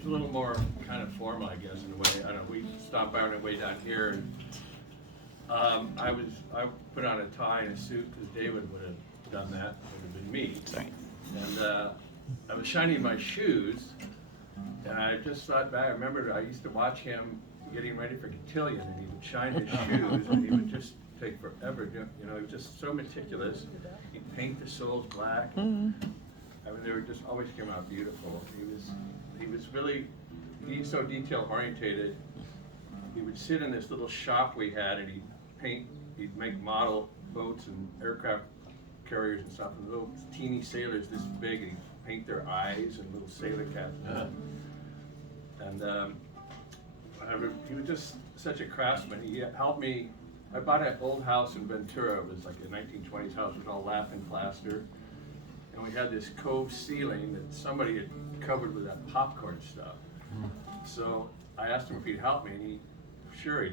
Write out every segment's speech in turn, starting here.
was a little more kind of formal, I guess, in a way. I don't know, we stopped by on the way down here, and I put on a tie and a suit because David would have done that. It would have been me. Sorry. And I was shining my shoes, and I just thought back. I remember I used to watch him getting ready for cotillion, and he would shine his shoes, and he would just take forever. You know, he was just so meticulous. He'd paint the soles black. I mean, they were just always came out beautiful. He was really, he's so detail orientated. He would sit in this little shop we had, and he'd make model boats and aircraft carriers and stuff, and little teeny sailors this big, and he'd paint their eyes and little sailor caps. And he was just such a craftsman. He helped me. I bought an old house in Ventura. It was like a 1920s house. It was all laughing plaster. And we had this cove ceiling that somebody had covered with that popcorn stuff. So I asked him if he'd help me, and he'd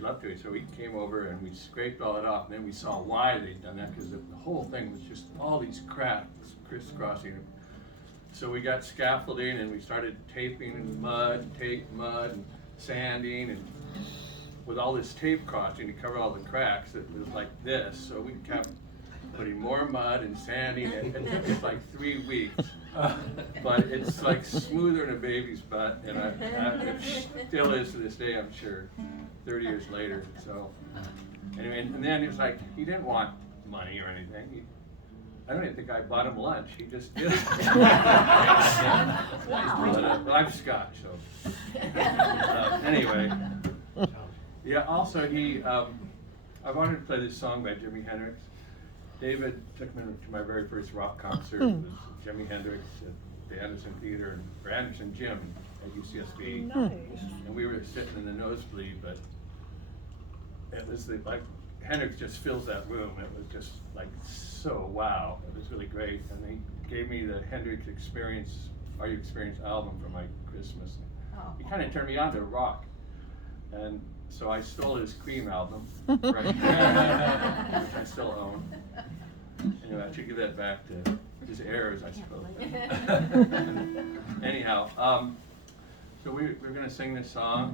love to. So he came over and we scraped all that off, and then we saw why they'd done that, because the whole thing was just all these cracks crisscrossing. So we got scaffolding, and we started taping and tape mud, and sanding, and with all this tape crossing to cover all the cracks, it was like this. So we kept putting more mud and sanding, and it took us like 3 weeks. But it's like smoother than a baby's butt, and it still is to this day, I'm sure, 30 years later. So anyway, and then it was like, he didn't want money or anything. I don't even think I bought him lunch. He just did it. But I'm Scotch, so anyway. Yeah. Also, I wanted to play this song by Jimi Hendrix. David took me to my very first rock concert. It was Jimi Hendrix at the Anderson Theater, or Anderson Gym at UCSB. Nice. And we were sitting in the nosebleed, but it was like Hendrix just fills that room. It was just like so wow. It was really great. And they gave me the Hendrix Experience, Are You Experienced album for my Christmas. He kind of turned me on to rock. And so I stole his Cream album, right, which I still own. Anyway, I should give that back to his heirs, I suppose. Anyhow, so we're going to sing this song,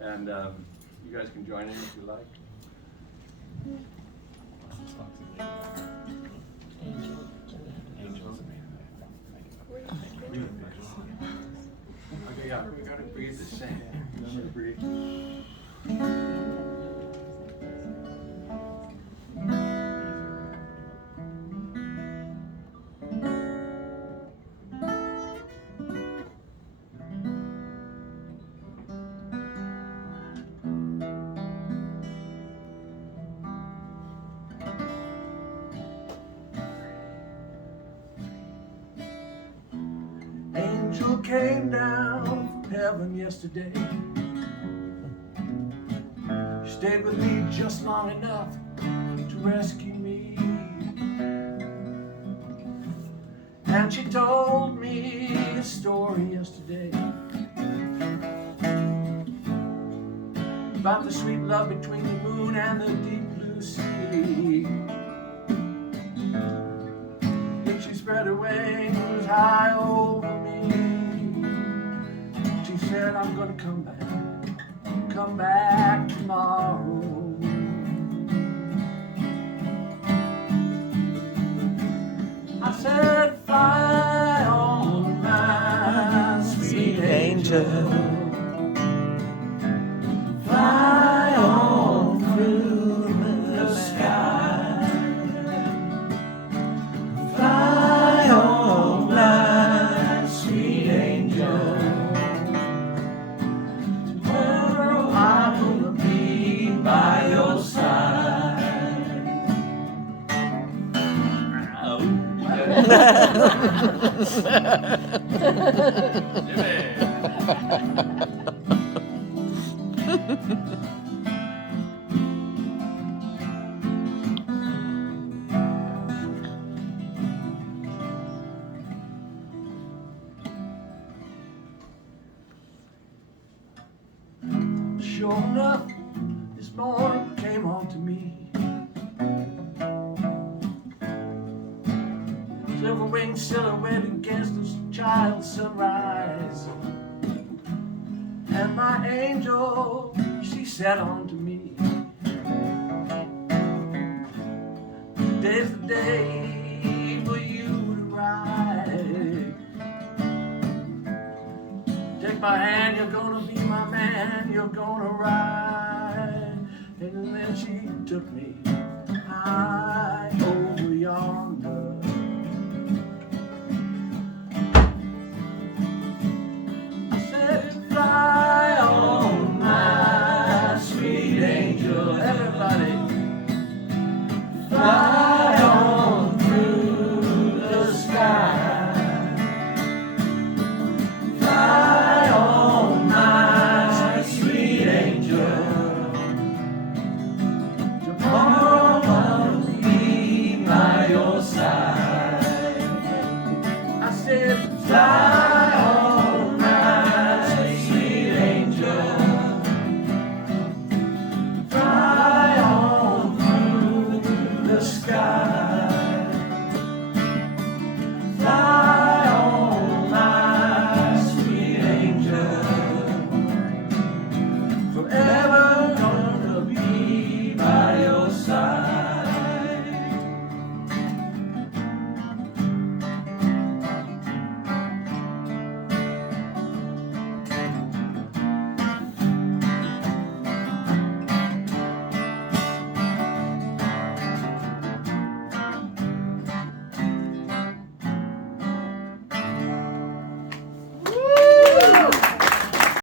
and you guys can join in if you like. Okay, yeah, we got to breathe the same. Remember to breathe. Angel came down from heaven yesterday. She stayed with me just long enough to rescue me. And she told me a story yesterday about the sweet love between the moon and the deep blue sea. Then she spread her wings high over me. She said, I'm gonna come back tomorrow. I said, fly on my sweet angel, fly on through the sky, fly on my sweet angel. Tomorrow I will be by your side. Sure enough, this morning came on to me. Silver-winged silhouette against this child's sunrise. my angel, she said unto me, today's the day for you to ride. Take my hand, you're gonna be my man, you're gonna ride. And then she took me high.